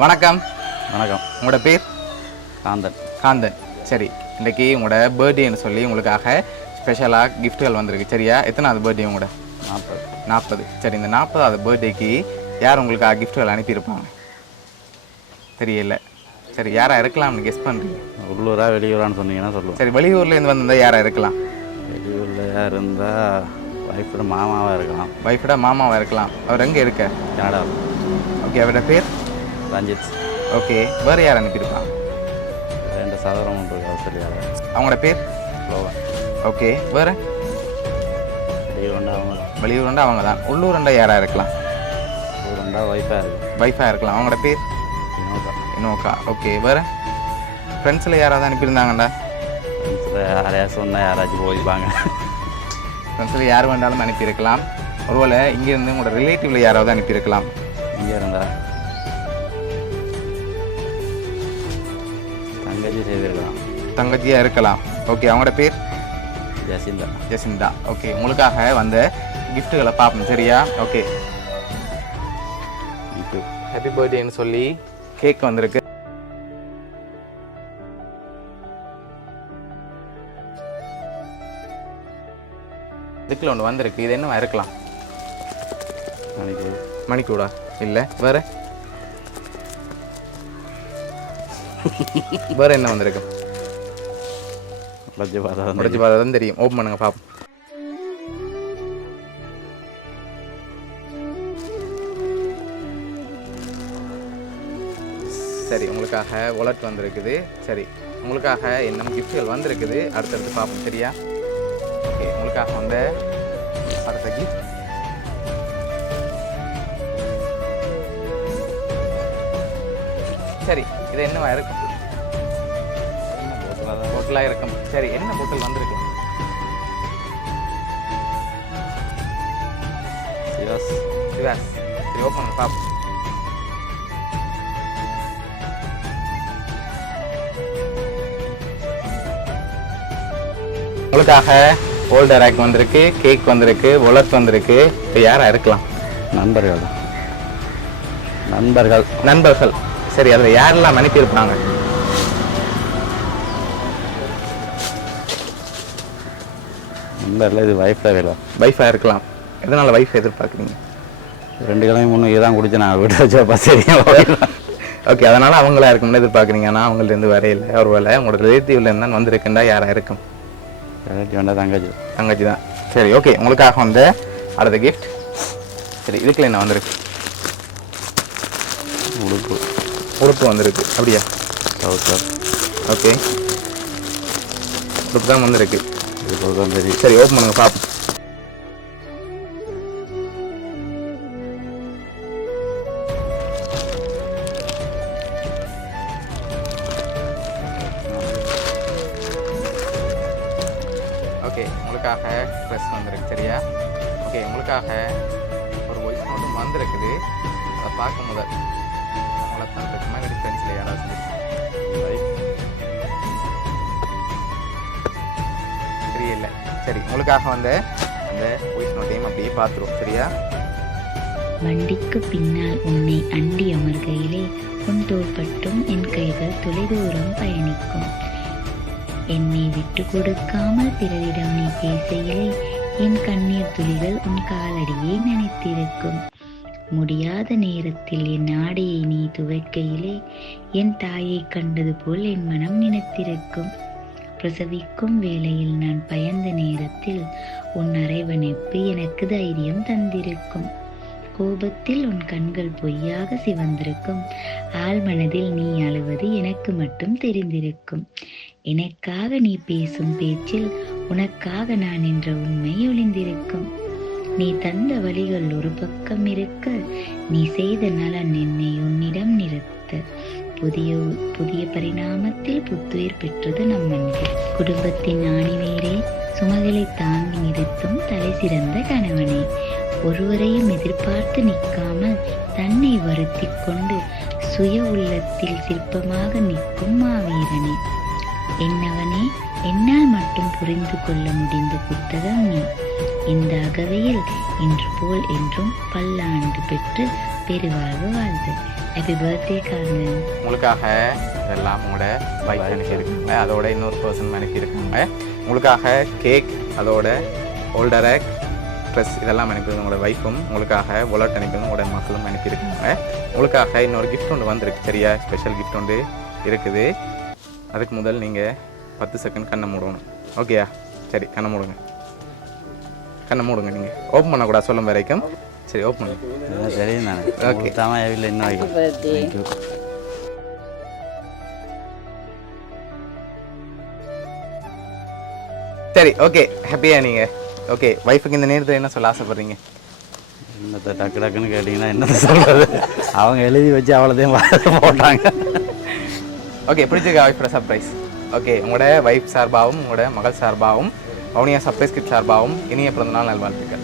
வணக்கம். வணக்கம். உங்களோட பேர்? காந்தன். காந்தன். சரி, இன்றைக்கி உங்களோட பர்த்டேன்னு சொல்லி உங்களுக்காக ஸ்பெஷலாக கிஃப்ட்டுகள் வந்திருக்கு. சரியா? எத்தனாவது பர்த்டே உங்களோட? 40. சரி, இந்த 40வது பர்த்டேக்கு யார் உங்களுக்காக கிஃப்ட்டுகள் அனுப்பியிருப்பாங்க? தெரியல. சரி, யாராக இருக்கலாம்னு கெஸ் பண்ணுறீங்க? உள்ளூரா வெளியூரான்னு சொன்னீங்கன்னா சொல்லுவோம். சரி, வெளியூர்லேருந்து வந்திருந்தால் யாராக இருக்கலாம்? வெளியூரில் யார் இருந்தால் ஒய்ஃபோட மாமாவாக இருக்கலாம். ஒய்ஃபோட மாமாவாக இருக்கலாம். அவர் எங்கே இருக்க? கனடாவில். ஓகே, அவரோட பேர்? ரஞ்சித். ஓகே, வேறு யார் அனுப்பியிருப்பாங்க? 2 சகோதரம் ஒன்று சரியாக. அவங்களோட பேர்? லோகன். ஓகே, வேறு? வெளியூர்ண்டா அவங்க தான். வெளியூருண்டா அவங்க தான். உள்ளூருண்டா யாராக இருக்கலாம்? ஊருண்டா ஒய்ஃபாக இருக்குது. ஒய்ஃபாக இருக்கலாம். அவங்களோட பேர்? இன்னோக்கா. ஓகே, வேறு? ஃப்ரெண்ட்ஸில் யாராவது அனுப்பியிருந்தாங்கண்டா? ஃப்ரெண்ட்ஸில் யாரையா சொன்னால் யாராச்சும் போய்ப்பாங்க. ஃப்ரெண்ட்ஸில் யார் வேண்டாலும் அனுப்பியிருக்கலாம். ஒருவேளை இங்கேருந்து உங்களோட ரிலேட்டிவில் யாராவது அனுப்பியிருக்கலாம். இங்கே இருந்தா தங்கச்சி செய்திருக்கலாம். தங்கச்சியாக இருக்கலாம். ஓகே, அவங்களோட பேர்? ஜசிந்தா. ஜசிந்தா. ஓகே, உங்களுக்காக வந்த கிஃப்ட்டுகளை பார்ப்போம். சரியா? ஓகே, ஹாப்பி பர்த்டேன்னு சொல்லி கேக் வந்திருக்கு. இதுக்குள்ள ஒன்று வந்திருக்கு. இது என்னவா இருக்கலாம்? மணிக்கூடா? இல்லை. வேறு? வேறு என்ன வந்திருக்கு? உடச்சி பார்த்தா தான் தெரியும். ஓப்பன் பண்ணுங்க பார்ப்போம். சரி, உங்களுக்காக வாலெட் வந்திருக்குது. சரி, உங்களுக்காக என்ன கிஃப்ட்கள் வந்திருக்குது அடுத்தடுத்து பார்ப்போம். சரியா? ஓகே, உங்களுக்காக வந்த அடுத்த கிஃப்ட் சரி, இது என்னவா இருக்கும்? பொட்டலாக இருக்கும். சரி, என்ன பொட்டல் வந்திருக்கு? சிவாஸ். சரி, ஓப்பன் பண்ணி பார்ப்போம். உங்களுக்காக ஹோல்டர் ரேக் வந்திருக்கு, கேக் வந்திருக்கு, வாலெட் வந்திருக்கு. இப்போ யாராக இருக்கலாம்? நண்பர்கள். சரி, அதில் யாரெல்லாம் அனுப்பியிருப்பாங்க? நண்பரில் இது வைஃபாக இருக்கலாம். எதனால் வைஃப் எதிர்பார்க்குறீங்க? 2 கிழமை முன்னே இதான் குடிச்சு நான் வீட்டை வச்சா சரியா. ஓகே, அதனால் அவங்களா இருக்கும்னு எதிர்பார்க்குறீங்க. ஆனால் அவங்கள்ட்ட வரையில ஒரு வேலை உங்களோட ரிலேட்டிவ்ல இருந்தால் வந்திருக்குண்டா யாராக இருக்கும்? தங்கச்சி தான். சரி, ஓகே, உங்களுக்காக வந்த அடுத்த கிஃப்ட். சரி, இதுக்குள்ள என்ன வந்திருக்கு? உடுப்பு வந்திருக்கு. அப்படியா? ஓகே, உடுப்பு தான் வந்திருக்கு. சரி, ஓப்பன் பண்ணுங்க பார்ப்போம். ஓகே, உங்களுக்காக ட்ரெஸ் வந்திருக்கு. சரியா? ஓகே, உங்களுக்காக ஒரு வாய்ஸ் நோட்டும் வந்திருக்குது. அதை பார்க்கும் முதல் அவங்கள தான் இருக்குமா இல்லை ஃப்ரெண்ட்ஸில் யாராவது தெரியல. சரி, உங்களுக்காக வந்த அந்த வாய்ஸ் நோட்டையும் அப்படியே பார்த்துருவோம். சரியா? வண்டிக்கு பின்னால் உன்னை அண்டி அமர்கையிலே உன் தோள்பட்டும் என் கைகள் தொலைதூரம் பயணிக்கும். என்னை விட்டு கொடுக்காமல் பிறரிடம் நீ பேசையிலே என் கண்ணீர் துளிகள் உன் காலடியை நினைத்திருக்கும். முடியாத நேரத்தில் என் ஆடையை நீ துவைக்கையிலே என் தாயை கண்டது போல் என் மனம் நினைத்திருக்கும். பிரசவிக்கும் வேளையில் நான் பயந்த நேரத்தில் உன் அரவணைப்பு எனக்கு தைரியம் தந்திருக்கும். கோபத்தில் உன் கண்கள் பொய்யாக சிவந்திருக்கும். ஆழ்மனதில் நீ அழுவது எனக்கு மட்டும் தெரிந்திருக்கும். எனக்காக நீ பேசும் பேச்சில் உனக்காக நான் என்ற உண்மை ஒளிந்திருக்கும். நீ தந்த வழிகள் ஒரு பக்கம் இருக்க, நீ செய்த நலன் என்னை உன்னிடம் நிறுத்த. புதிய பரிணாமத்தில் புத்துயிர் பெற்றது நம் அன்பு. குடும்பத்தின் ஆணிவேரே, சுமகளை தாங்கி நிறுத்தும் தலை சிறந்த கணவனே, ஒருவரையும் எதிர்பார்த்து நிற்காமல் தன்னை வருத்தி கொண்டு சுய உள்ளத்தில் சிற்பமாக நிற்கும் மாவீரனே, என்னவனே, என்னால் மட்டும் புரிந்து கொள்ள முடிந்த புத்தகம் நீ. இந்த அகவையில் இன்று போல் என்றும் பல்லாண்டு பெற்று பெருவாழ்வு வாழ்வு. Happy birthday Karnan. உங்களுக்காக இதெல்லாம் உங்களோட வைஃப் அனுப்பியிருக்காங்க, அதோட இன்னொரு பர்சன் அனுப்பியிருக்காங்க. உங்களுக்காக கேக், அதோட ஹோல்டரக் ப்ளஸ் இதெல்லாம் அனுப்பியிருந்தோம் உங்களோட வைஃபும். உங்களுக்காக வாலெட் அனுப்பியிருந்தோம் உங்களோட மக்களும் அனுப்பியிருக்காங்க. உங்களுக்காக இன்னொரு கிஃப்ட் ஒன்று வந்திருக்கு சரியா, ஸ்பெஷல் கிஃப்ட் ஒன்று இருக்குது. அதுக்கு முதல் நீங்கள் 10 செகண்ட் கண்ணை மூடணும். ஓகேயா? சரி, கண்ணை மூடுங்க. கண்ணை மூடுங்க. நீங்கள் ஓப்பன் பண்ணக்கூடாது சொல்லும் வரைக்கும். சரி, ஓப்பன் பண்ணுங்க. தெரியும் தானே. ஓகே. தாமல் இன்னும் வைக்கும். சரி, ஓகே. ஹாப்பியா நீங்கள்? ஓகே, வைஃபுக்கு இந்த நேரத்தில் என்ன சொல்ல ஆசைப்பட்றீங்க? என்னத்தை டக்கு டக்குன்னு கேட்டிங்கன்னா என்னத்தை சொல்கிறது, அவங்க எழுதி வச்சு அவ்வளோதையும் போட்டாங்க. ஓகே, பிடிச்சிருக்கா வைஃபோட சர்ப்ரைஸ்? ஓகே, உங்களோட வைஃப் சார்பாகவும் உங்களோட மகள் சார்பாகவும் வவுனியா சர்ப்ரைஸ் கிஃப்ட் சார்பாகவும் இனிய பிறந்தநாள் நல்வாழ்த்துக்கள்.